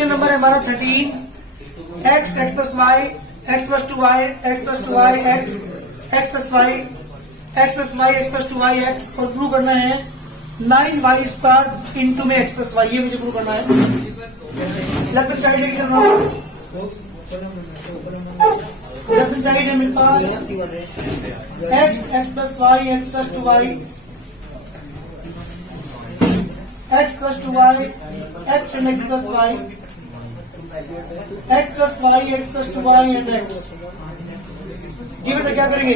Question number है हमारा 13। X x plus y x plus two y x plus two y x x plus y x plus y x plus two y x और prove करना है 9y square into में x plus y, ये मुझे prove करना है। Left hand side लेके चल रहा हूँ। लेफ्ट हैंड साइड है मेरे पास x x plus y x plus two y x plus two y x and x plus y x plus y x plus two y and x. जी बेटा क्या करेंगे,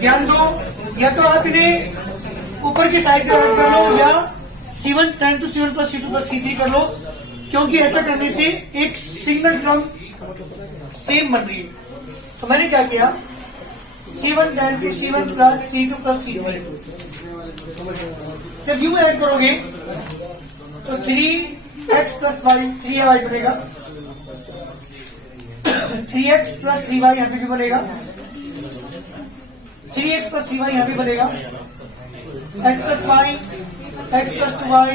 ध्यान दो, या तो आप इन्हें ऊपर की साइड पे ऐड कर लो या C1 ten to C1 plus C2 plus C3 कर लो, क्योंकि ऐसा करने से एक सिग्नल क्रम सेम बन रही है। तो मैंने क्या किया, C1 ten to C1 plus C2 plus C3। जब यू ऐड करोगे तो 3x प्लस वाई 3y बनेगा, 3x प्लस 3y यहाँ पे भी बनेगा, 3x प्लस 3y यहाँ भी बनेगा, x plus y x plus 2y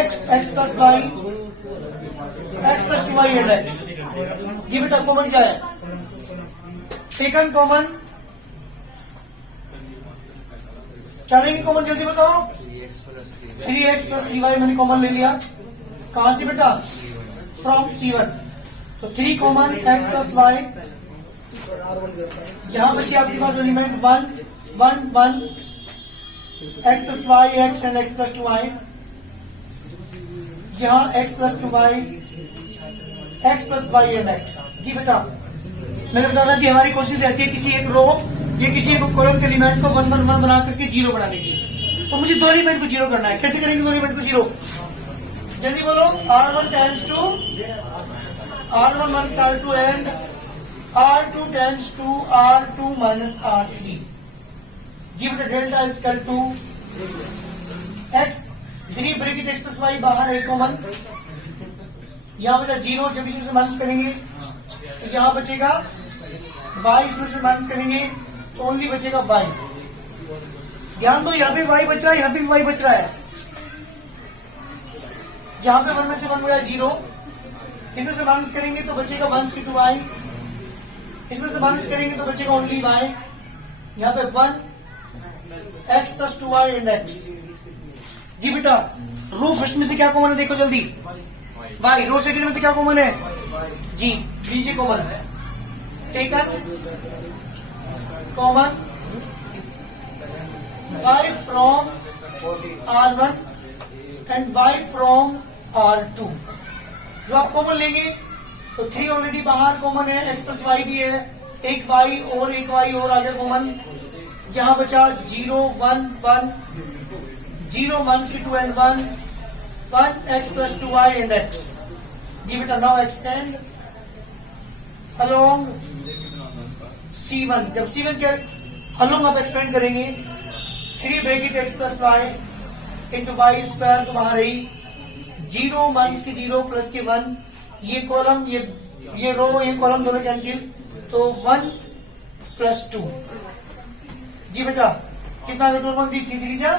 x x plus y x plus 2y and x। जी बेटा कॉमन क्या है, सेकंड कॉमन क्या लेंगे कॉमन, जल्दी बताओ। 3x प्लस 3y मैंने कॉमन ले लिया, कहां से बेटा, फ्रॉम C1। तो 3 कॉमन x प्लस वाई, यहां बचे आपके पास element 1 1 1 x plus y x and x plus 2y, यहां x plus 2y x plus y and x। जी बेटा मैंने बताया कि हमारी कोशिश रहती है किसी एक रो या किसी एक कॉलम के एलिमेंट को 1 1 1 बना करके 0 बनाने की, तो मुझे दो एलिमेंट को 0 करना है। कैसे करेंगे दो एलिमेंट को 0, जल्दी बोलो। R1 tends to R1 minus R2 and R2 tends to R2 minus R3। जी बेटा delta equal to x 3 bracket x plus y बाहर है कॉमन, यहां बचा 0, जब इसमें से माइनस करेंगे तो यहां बचेगा y, इसमें से माइनस करेंगे तो ओनली बचेगा y। ध्यान दो, यहाँ पे y बच रहा है, यहाँ पे भी y बच रहा है। जहां पे 1 में से 1 गया 0, इसमें से माइनस करेंगे तो बचेगा 1 की 2y, इसमें से माइनस करेंगे तो बचेगा ओनली y। यहाँ पे 1 x plus 2y and x। जी बेटा रो फर्स्ट में से क्या कॉमन है, देखो जल्दी, y। रो सेकंड में से क्या कॉमन है, जी लीजिए common, taken common y from R1 and y from R2। जो आप कॉमन लेंगे तो 3 ऑलरेडी बाहर कॉमन है, x प्लस वाई भी है, एक y और एक y और आ गया कॉमन, यहां बचा 0 1 1 0 1 की 2 and 1 1 x plus 2y and x। जी बेटा नाउ एक्सपेंड अलोंग C1। जब C1 के अलोंग आप एक्सपेंड करेंगे 3 bracket x plus y into y square, तो बाहर ही 0 माइनस की 0 प्लस की 1, ये कॉलम ये रो ये कॉलम दोनों कैंसिल, तो 1 प्लस 2। जी बेटा कितना टोटल 1 3 3 जा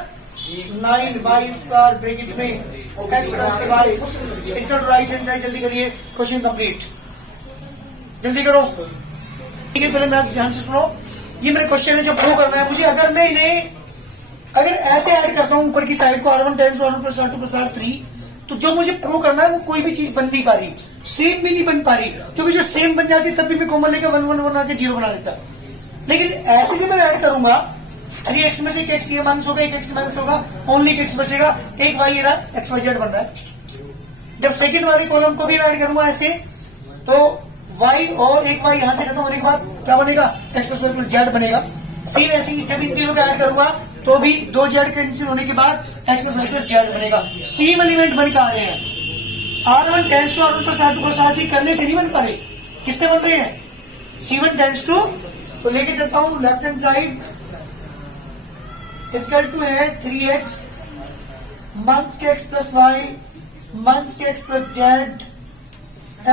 9 वाई स्क्वायर ब्रैकेट में x प्लस के वाई, इसका राइट हैंड साइड जल्दी करिए, क्वेश्चन कंप्लीट जल्दी करो। ठीक है पहले मैं ध्यान से सुनो, ये मेरे क्वेश्चन है जो प्रूव करना है मुझे। अगर मैं इन्हें अगर ऐसे ऐड करता हूं ऊपर की साइड को R1 tense R1 plus R2 plus R3, तो जो मुझे प्रूव करना है वो कोई भी चीज बन नहीं पा रही, सेम भी नहीं बन पा रही, क्योंकि जो सेम बन जाती तब भी मैं कॉमन लेकर 1 1 1 आके 0 बना देता। लेकिन ऐसे जब मैं ऐड करूंगा 3x में से एक x ये माइनस होगा, एक x माइनस होगा, ओनली एक x बचेगा, एक y ये रहा, x y z बन रहा है। जब सेकंड वाली कॉलम को भी ऐड करूंगा ऐसे, तो y और एक y यहां से खत्म होने के बाद क्या बनेगा, x plus y plus z बनेगा। सेम ऐसे ही जब इन तीनों को ऐड करूंगा तो भी 2 z कैंसिल होने के बाद x plus y plus z बनेगा। सेम एलिमेंट बन के आ रहे हैं। R1 tends to R1 plus R2 plus R3 करने से नहीं बन पा रहे, किससे बन रहे हैं, C1 टेंस टू, तो लेके चलता हूं left hand side, equal to है 3x माइनस के x प्लस वाई माइनस के x plus z,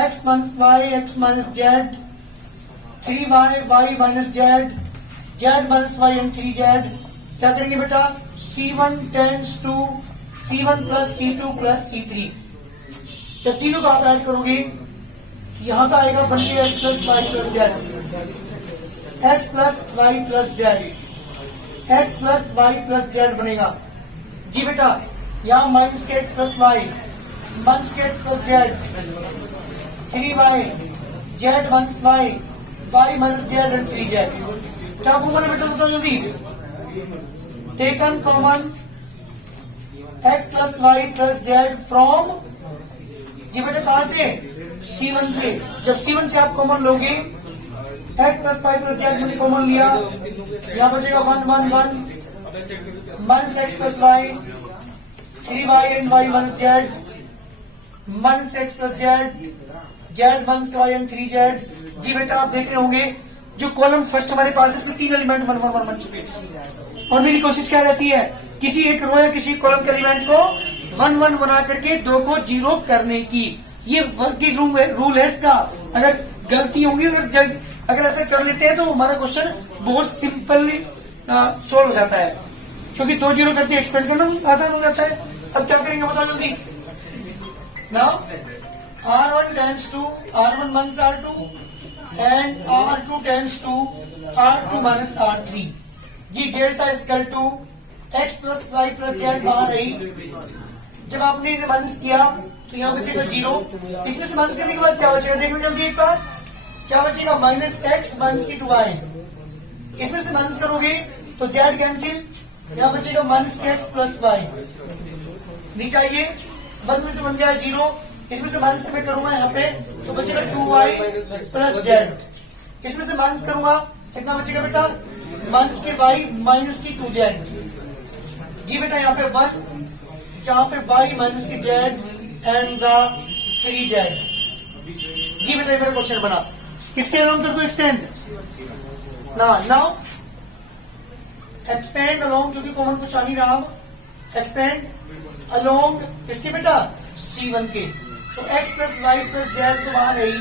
x minus y x minus z, 3y y minus z, z minus y and 3z। क्या करेंगे बेटा, C1 tense to C1 plus C2 plus C3। जब तीनों को आप add करोगे यहां का आएगा बन के x plus y plus z, x plus y plus z, x plus y plus z बनेगा। जी बेटा यहाँ माइनस के एक्स प्लस वाई, माइनस के x plus z, 3y, z minus y, y minus z and 3z। क्या common है बेटा बताओ जल्दी। Taken common x plus y plus z from, जी बेटा कहां से, C1 से। जब C1 से आप कॉमन लोगे x plus y plus z मैंने कॉमन लिया, यहां बचेगा 1 1 1 minus x plus y, 3y and Y minus z, minus x plus z, z minus y and 3z। जी बेटा आप देख रहे होंगे जो कॉलम फर्स्ट हमारे पास है इसमें 3 एलिमेंट 1 1 1 बन चुके हैं, और मेरी कोशिश क्या रहती है किसी एक रो या किसी कॉलम के एलिमेंट को 1 1 बना करके 2 को 0 करने की। ये वर्किंग रूल है इसका। अगर गलती होगी, अगर ऐसा कर लेते हैं तो हमारा क्वेश्चन बहुत सिंपली सोल्व हो जाता है, क्योंकि 2 0 करके एक्सपेंड करना आसान हो जाता है। अब क्या करेंगे बताओ जल्दी। Now R1 tends to R1 minus R2 and R2 tends to R2 minus R3। जी delta equal to x plus y plus z बाहर रही। जब आपने इन्हें माइनस किया तो यहाँ बचेगा 0। इसमें से माइनस करने के बाद क्या बचेगा देखो जल्दी एक बार, क्या बचेगा माइनस एक्स माइनस की 2y। इसमें से माइनस करोगे तो जेड कैंसिल, यहाँ बचेगा माइनस के एक्स प्लस वाई। नीचे आइए 1 में से बन गया 0, इसमें से माइनस में करूंगा यहाँ पे तो बचेगा 2y प्लस जेड। इसमें से माइनस करूंगा कितना बचेगा बेटा, माइनस के y माइनस की 2z। जी बेटा यहाँ पे 1, यहाँ पे y माइनस की z एंड द 3z। जी बेटा मेरा क्वेश्चन बना, किसके अलोंग कर दो एक्सटेंड ना, नाउ एक्सपेंड अलोंग, क्योंकि कॉमन कुछ आ नहीं रहा, एक्सपेंड अलोंग किसके बेटा, C1 के। तो x plus y plus z तो बाहर रही,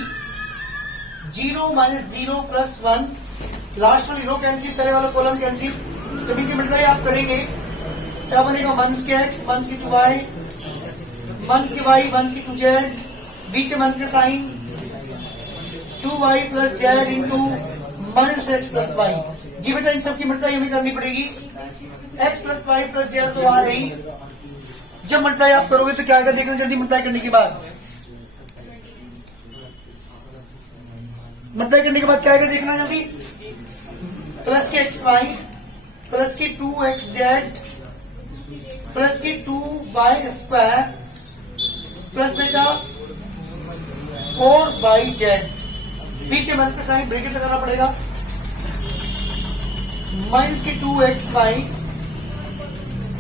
0 माइनस 0 प्लस 1, लास्ट वाली रो कैंसिल, पहले वाला कॉलम कैंसिल। जब इनकी मल्टीप्लाई आप करेंगे क्या बनेगा, माइनस के x माइनस की 2y, माइनस के y माइनस की 2z, बीच में माइनस के sign, 2y plus z into minus x plus y. जी बेटा इन सबकी मल्टीप्लाई हमें करनी पड़ेगी। x plus y plus z तो आ रही, जब मल्टीप्लाई आप करोगे तो क्या आएगा देखना जल्दी। मल्टीप्लाई करने के बाद, मल्टीप्लाई करने के बाद क्या आएगा देखना जल्दी, प्लस के एक्स वाई प्लस की 2xz प्लस की 2y स्क्वायर प्लस बेटा 4yz। पीछे माइनस का साइन ब्रैकेट लगाना पड़ेगा, माइनस की 2xy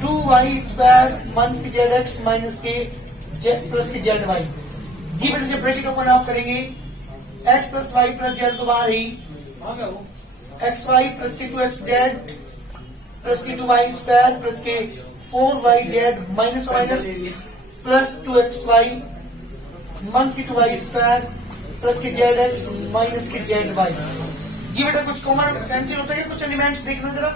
2y स्क्वायर माइनस की zx माइनस के प्लस की zy। जी बेटा जब ब्रैकेट ओपन आप करेंगे x plus y plus z तो बाहर ही, एक्स वाई प्लस की 2xz प्लस की 2y स्क्वायर प्लस के 4yz minus minus plus 2xy minus की 2y स्क्वायर प्लस की zx माइनस की zy। जी बेटा कुछ कॉमन कैंसिल होता है, कुछ एलिमेंट्स देखना जरा।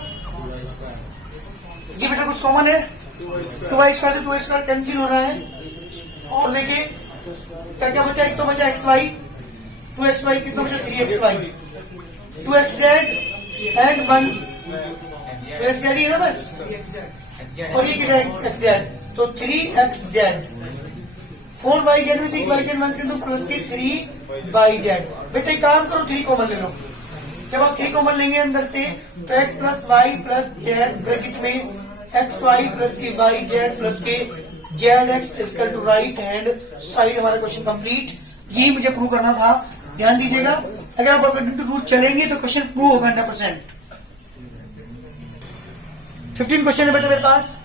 जी बेटा कुछ कॉमन है, 2y स्क्वायर से 2y स्क्वायर कैंसिल हो रहा है, और देखिए क्या क्या बचा, एक तो बचा xy, 2xy कितना बचा 3xy, 2xz एंड 1 2xz ही है ना बस, और ये कितना xz तो 3xz, 4yz में से एक yz माइनस कर दो प्लस की 3yz। बेटा एक काम करो 3 कॉमन ले लो। जब आप 3 कॉमन लेंगे अंदर से तो x plus y plus z bracket में एक्स वाई प्लस की वाई जेड प्लस के z x equal to right hand side. हमारा क्वेश्चन कंप्लीट, यही मुझे प्रूव करना था। ध्यान दीजिएगा, अगर आप अकॉर्डिंग टू रूट चलेंगे तो क्वेश्चन प्रूव होगा 100%। 15 क्वेश्चन है बेटा मेरे पास,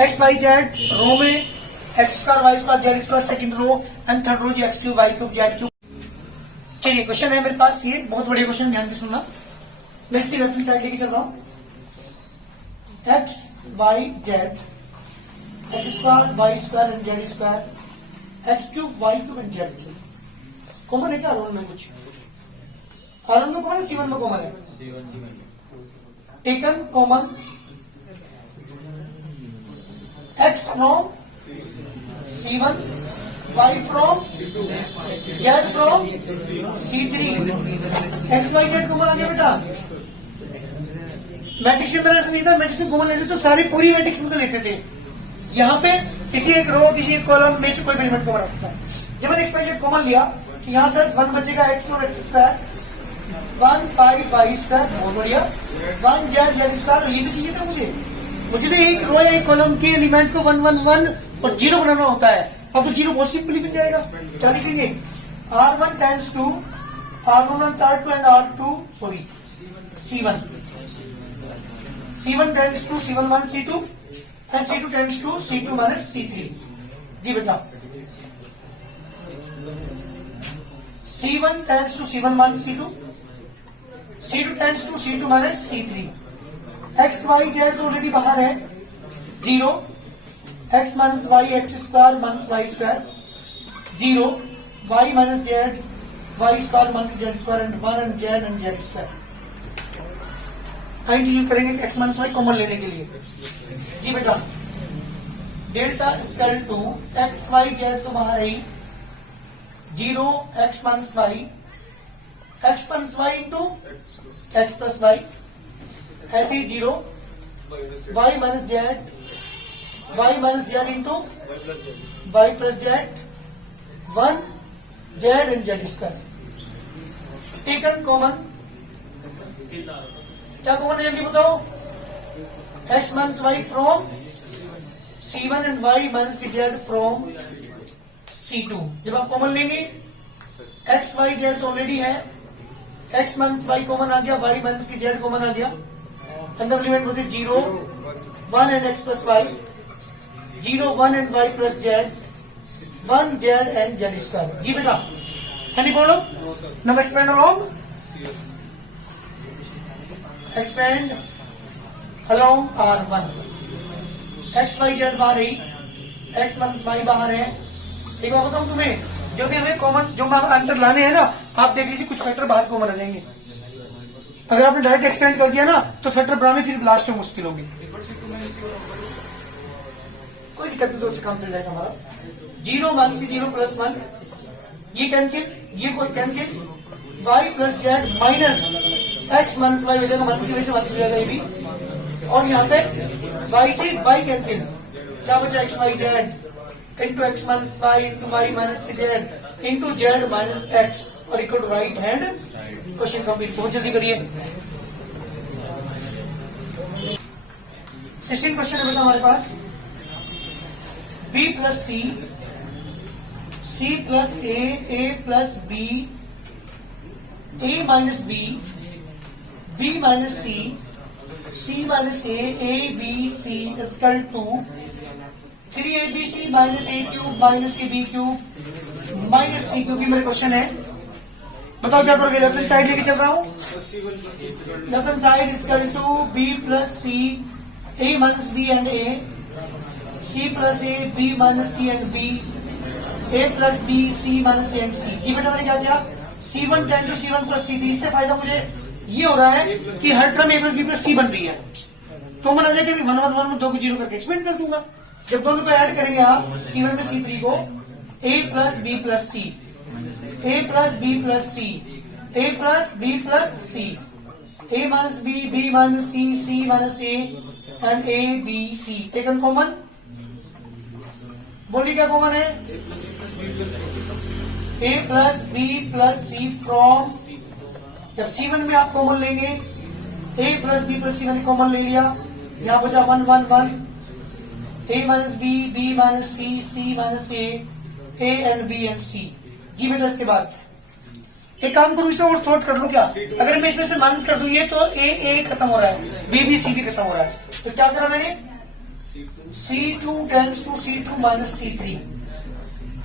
एक्स वाई जेड रो में x square y square z square second row and third row x cube y cube z cube. चलिए क्वेश्चन है मेरे पास, ये बहुत बढ़िया क्वेश्चन, ध्यान से सुनना। मैं इसकी लेफ्ट साइड लेके चल रहा हूं, x Y z x square y square and Z square x cube y cube and z cube. Common है क्या आर में, कुछ आर में कॉमन है, C1 में कॉमन है। Taken common x from C1, y from z from C3, x y z common आ गया बेटा। मैट्रिक्स के अंदर ऐसा नहीं था, मैट्रिक्स में कॉमन लेते तो सारी पूरी मैट्रिक्स में से लेते थे। यहाँ पे किसी एक रो किसी एक कॉलम में से कोई भी एलिमेंट कॉमन आ सकता है। जब मैंने एक्स वाई जेड कॉमन लिया तो यहाँ से 1 बचेगा x और x स्क्वायर, 1 पाई वाई स्क्वायर, बहुत बढ़िया, 1 जेड जेड स्क्वायर। ये तो चाहिए था मुझे तो एक रो या एक कॉलम के एलिमेंट को 1 1 1 और 0 बनाना होता है। अब तो 0 बहुत सिंपली बन जाएगा। क्या लिखेंगे? R1 tends to R1 R2 and R2 sorry C1, C1 tends to C1 minus C2 and C2 tends to C2 minus C3। जी बेटा, C1 tends to C1 minus C2, C2 tends to C2 minus C3। X Y Z तो already बाहर है, 0, x minus y x square minus y square, 0, Y minus z y square minus z square and 1 and Z square. And use करेंगे X minus Y common लेने के लिए। जी बेटा, delta equal to X Y Z तो बाहर है, 0 x minus Y into X plus Y, ऐसे ही 0 Y minus Z into Y plus Z, 1 Z and Z square. Taken common, क्या कॉमन है जल्दी बताओ? X minus Y from C1 and Y minus Z from C2। जब आप common लेंगे X Y Z तो ऑलरेडी है, एक्स माइनस वाई कॉमन आ गया, वाई माइनस की जेड कॉमन आ गया, अंदर एलिमेंट होते 0 1 and x plus y, 0 1 and y plus Z, 1 Z and Z square. जी बेटा, any problem? Now expand along, expand along R1। X Y z बाहर है, एक्स माइनस वाई बाहर है। एक बात बताऊं तुम्हें, जो भी हमें कॉमन जो आंसर लाने हैं ना, आप देख लीजिए कुछ फैक्टर बाहर कॉमन आ जाएंगे। अगर आपने डायरेक्ट एक्सपेंड कर दिया ना तो फैक्टर बनाने फिर लास्ट में मुश्किल होगी। कोई दिक्कत नहीं, तो उससे काम चल जाएगा हमारा। 0 माइनस 0 प्लस 1, ये कैंसिल, ये कोई cancel, Y plus Z minus X minus Y हो जाएगा, माइनस की वजह से माइनस हो जाएगा ये भी। और यहाँ पे वाई से वाई कैंसिल, क्या बचा? X Y z into x minus Y into y minus Z into z minus x और equal to right hand. Question complete. बहुत जल्दी करिए। 16 क्वेश्चन है बेटा हमारे पास। B plus c, c plus a plus b, a minus b minus c minus a B c equal to 3abc minus a cube माइनस के b cube minus c cube. मेरे क्वेश्चन है, बताओ क्या करोगे? लेफ्ट हैंड साइड लेके चल रहा हूं, left hand side equal to B plus C, a minus b and a, c plus a B minus c and b, a plus b C minus A and c. जी बेटा, मैंने क्या किया? C1 ten to C1 plus C3। इससे फायदा मुझे ये हो रहा है कि हर टर्म ए प्लस बी प्लस सी बन रही है, तो मन आ जाएगा 1 1 1 में 2 को 0 करके एक्सपेंड कर दूंगा। जब दोनों को ऐड करेंगे आप C1 में C3 को, a plus B plus C, A plus B plus C, A plus B plus C, a minus b minus c minus A and A B c. Taken common, बोलिए क्या common है? A plus B plus c from, जब C1 में आप common लेंगे a plus B plus c मैंने common ले लिया, यहां बचा 1 1 1, a minus b minus c minus A and B and c. जी बेटा, इसके बाद एक काम करूं, इसे और शॉर्ट कर लूं क्या? अगर मैं इसमें से माइनस कर दूं ये तो ए खत्म हो रहा है, बी सी भी खत्म हो रहा है, तो क्या करा मैंने? C2 tends to C2 minus C3,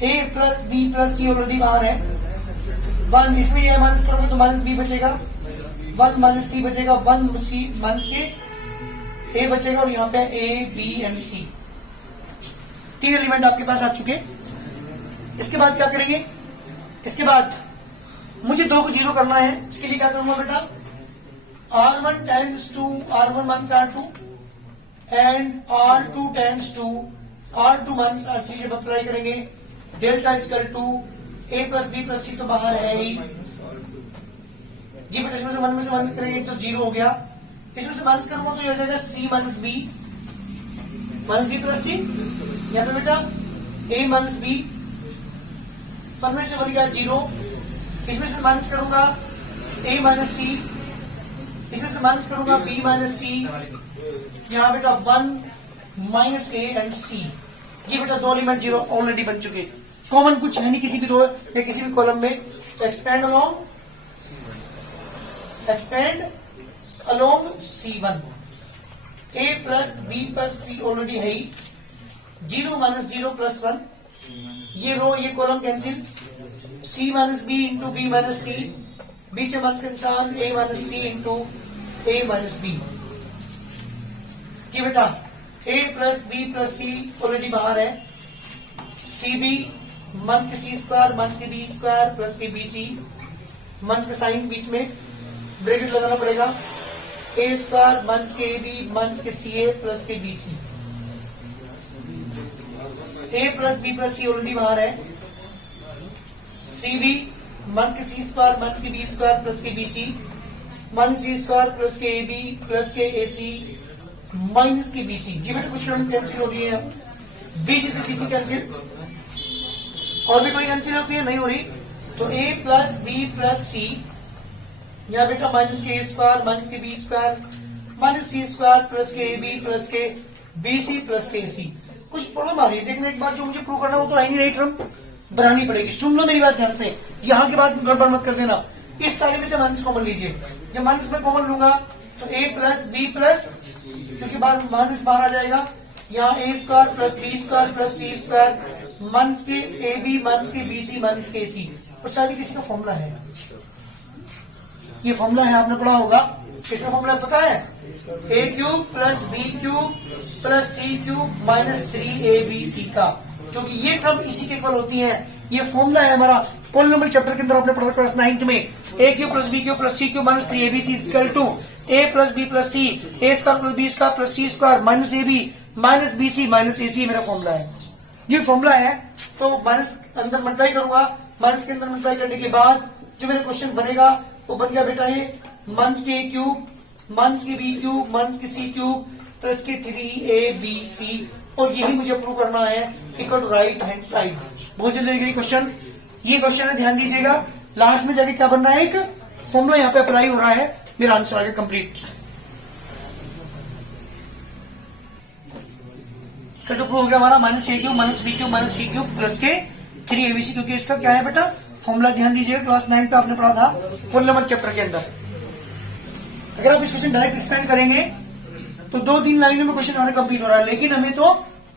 A plus B plus C already बाहर है, 1 इसमें ये माइनस करोगे तो माइनस बी बचेगा, 1 माइनस सी बचेगा, 1 सी माइनस के ए बचेगा और यहाँ पे A B and C. 3 element आपके पास आ चुके। इसके बाद क्या करेंगे? इसके बाद मुझे 2 को 0 करना है। इसके लिए क्या करूंगा बेटा? R1 tends to R1 minus R2 and R2 tends to R2 minus R3 जब अप्लाई करेंगे delta equal to A plus B plus c तो बाहर है ही जी, बट इसमें से 1 में से 1 करेंगे तो 0 हो गया। इसमें से माइनस करूंगा तो ये हो जाएगा C माइनस बी प्लस सी। यहाँ पे बेटा A माइनस बी 1 में से 1 गया 0। इसमें से माइनस करूंगा A माइनस सी, इसमें से माइनस करूंगा B माइनस सी। यहाँ बेटा 1 माइनस A एंड C जी बेटा, दो एलिमेंट 0 ऑलरेडी बन चुके। कॉमन कुछ है नहीं किसी भी रो या किसी भी कॉलम में, तो expand along C1। A plus B plus C already है ही, 0 माइनस 0 प्लस 1, ये रो ये column cancel, C minus b into b minus c, बीच में मत के इंसान A minus c into A minus b जी बेटा। A plus B plus C already बाहर है, सी बी मंथ के सी स्क्वायर मंथ के बी स्क्वायर प्लस के बी सी, मंथ का साइन बीच में ब्रैकेट लगाना पड़ेगा, ए स्क्वायर मंथ के ए बी मंथ के सी ए प्लस के बी सी। ए प्लस बी प्लस सी ऑलरेडी बाहर है, सी बी मंथ के सी स्क्वायर मंथ के बी स्क्वायर प्लस के बी सी, मंथ सी स्क्वायर प्लस के ए बी प्लस के ए सी माइनस के बी सी जी बेटा। कुछ टर्म कैंसिल हो रही है, बीसी से बीसी कैंसिल, और भी कोई कैंसिल होती है नहीं हो रही, तो ए प्लस बी प्लस सी, यहाँ बेटा माइनस के ए स्क्वायर माइनस के बी स्क्वायर माइनस सी स्क्वायर प्लस के ए बी प्लस के बी सी प्लस के ए सी। कुछ प्रॉब्लम आ रही है देखने, एक बार जो मुझे प्रूव करना हो तो आई नहीं रही टर्म बनानी पड़ेगी। सुन लो मेरी बात ध्यान से, यहाँ के बाद गड़बड़ मत कर देना। इस सारे में से माइनस कॉमन लीजिए, जब माइनस में कॉमन लूंगा तो ए प्लस बी प्लस, क्योंकि बाद माइनस बाहर आ जाएगा, यहाँ A square plus B square plus C square minus K A B minus के B C minus K C. और सारी किसी का फॉर्मूला है, ये फॉर्मूला है आपने पढ़ा होगा। किसका फॉर्मूला पता है? A cube plus b cube plus c cube minus 3ab का, क्योंकि ये टर्म इसी के इक्वल होती है। ये फॉर्मूला है हमारा पॉलिनोमियल चैप्टर के अंदर आपने पढ़ा क्लास 9th में। A cube plus b cube plus c cube minus 3abc equal to a plus B plus C, a square plus B square plus C square minus a B minus b C minus a c मेरा formula है। ये formula है, तो minus अंदर multiply करूंगा, minus के अंदर multiply करने के बाद जो मेरा क्वेश्चन बनेगा वो बन गया बेटा ये माइनस के ए क्यूब माइनस के बी क्यूब माइनस के सी क्यूब प्लस के 3abc, और यही मुझे प्रूव करना है equal to right hand side. बहुत जल्दी क्वेश्चन, ये क्वेश्चन है, ध्यान दीजिएगा। लास्ट में जाके क्या बनना है, एक फॉर्मूला यहाँ पे अप्लाई हो रहा है, मेरा आंसर आगे कंप्लीट। तो प्रूव हो गया हमारा minus a cube minus b cube minus c cube plus के 3abc, क्योंकि इसका क्या है बेटा फॉर्मूला, ध्यान दीजिएगा क्लास 9 पे आपने पढ़ा था पॉलिनोमियल चैप्टर के अंदर। अगर आप इस क्वेश्चन डायरेक्ट एक्सपेंड करेंगे तो 2-3 लाइनों में क्वेश्चन हमारा कंप्लीट हो रहा है, लेकिन हमें तो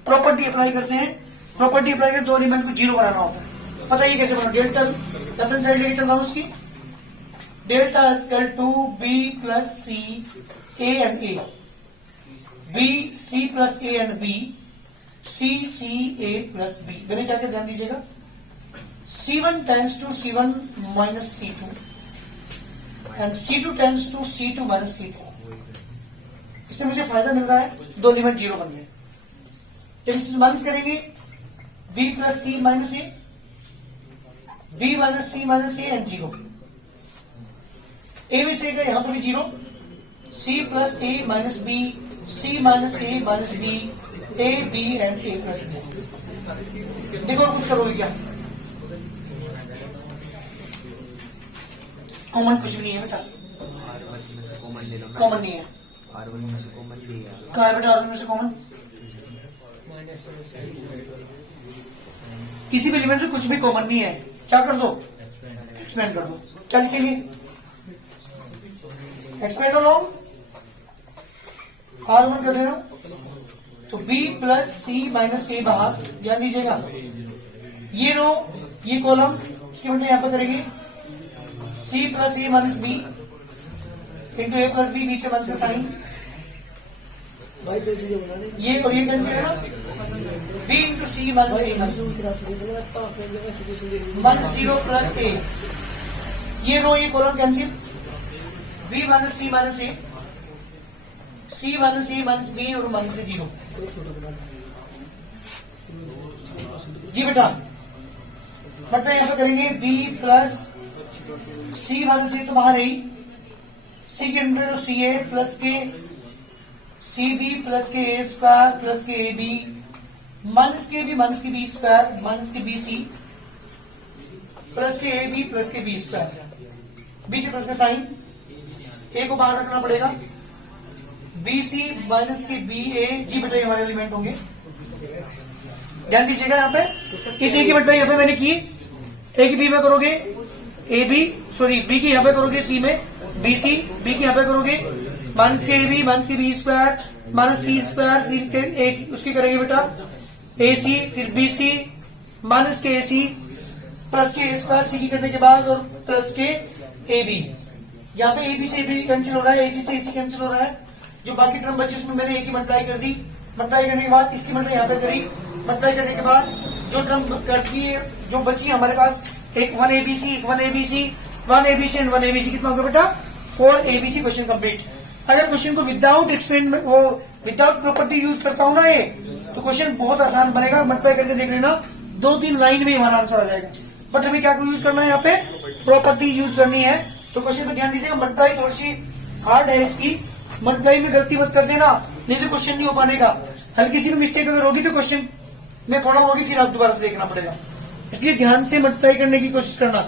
प्रॉपर्टी अप्लाई करते हैं। प्रॉपर्टी अप्लाई कर 2 एलिमेंट को 0 बनाना होता है। पता है कैसे बना, डेल्टा लेफ्ट हैंड साइड लेके चल रहा हूं उसकी, delta equal to B plus C A and A, B C plus A and B, C C A plus B. मैंने क्या क्या ध्यान दीजिएगा, C1 tends to C1 minus C2 and C2 tends to C2 minus C2। इससे मुझे फायदा मिल रहा है, 2 एलिमेंट 0 बन गए। जब इसे माइनस करेंगे B plus C minus A, B minus C minus A and 0, A में से गए यहां पर भी 0, C plus A minus B, C minus A minus B, A B and A plus B. देखो कुछ करोगे क्या, कॉमन कुछ भी नहीं है बेटा, कॉमन नहीं है। R1 में से कॉमन लिया, कहा है बेटा R1 में से कॉमन, किसी भी एलिमेंट से कुछ भी कॉमन नहीं है। क्या कर दो, एक्सपेंड कर दो। क्या लिखेंगे, एक्सपेंड अलोंग R1 कर लेना, तो B प्लस सी माइनस ए बाहर, ध्यान दीजिएगा। ये रो ये कॉलम, इसके मतलब यहां पर करेंगे C plus A minus b into A plus B, बीच में माइनस का साइन, ये और ये कैंसिल है ना, B into C minus A minus 0 plus ए, ये रो ये column cancel, B minus c minus A, C minus A minus B और माइनस 0। जी बेटा, मतलब यहाँ पे करेंगे b प्लस C1 से तो बाहर ही C के अंदर सी ए प्लस के सी बी प्लस के ए स्क्वायर प्लस के ए बी माइनस के बी स्क्वायर माइनस के बी सी प्लस के ए बी प्लस के बी स्क्वायर बी से प्लस का साइन ए को बाहर रखना पड़ेगा बी सी माइनस के बी ए जी बेटा हमारे एलिमेंट होंगे। ध्यान दीजिएगा यहाँ पे इस ए की बटवाई यहाँ पे मैंने की ए की बी में करोगे ए बी सॉरी बी की यहाँ पे करोगे सी में बी सी बी की यहाँ पे करोगे minus K A B minus के बी स्क्वायर माइनस सी स्क्वायर फिर उसकी करेंगे बेटा ए सी फिर बी सी माइनस के ए सी प्लस के ए स्क्वायर सी की करने के बाद और प्लस के ए बी यहाँ पे ए बी से बी कैंसिल हो रहा है ए सी से ए सी कैंसिल हो रहा है जो बाकी टर्म बची उसमें मैंने ए की मल्टीप्लाई कर दी मल्टीप्लाई करने के बाद इसकी मल्टीप्लाई यहाँ पे करी मल्टीप्लाई करने के बाद जो टर्म करती है जो बची हमारे पास एक 1 ABC एक 1 ABC 1 ABC एंड 1 ABC कितना होगा बेटा 4 ABC क्वेश्चन कंप्लीट। अगर क्वेश्चन को विदाउट एक्सपेंड वो विदाउट प्रॉपर्टी यूज करता हूं ना ये तो क्वेश्चन बहुत आसान बनेगा मल्टीप्लाई करके देख लेना 2-3 लाइन में हमारा आंसर आ जाएगा। बट हमें क्या यूज करना है यहाँ पे प्रॉपर्टी यूज करनी है तो क्वेश्चन पे ध्यान दीजिएगा। मल्टीप्लाई थोड़ी सी हार्ड है इसकी मल्टीप्लाई में गलती मत कर देना नहीं तो क्वेश्चन नहीं हो पाने का। हल्की सी भी मिस्टेक अगर होगी तो क्वेश्चन में प्रॉब्लम होगी फिर आप दोबारा से देखना पड़ेगा इसलिए ध्यान से मल्टीप्लाई करने की कोशिश करना।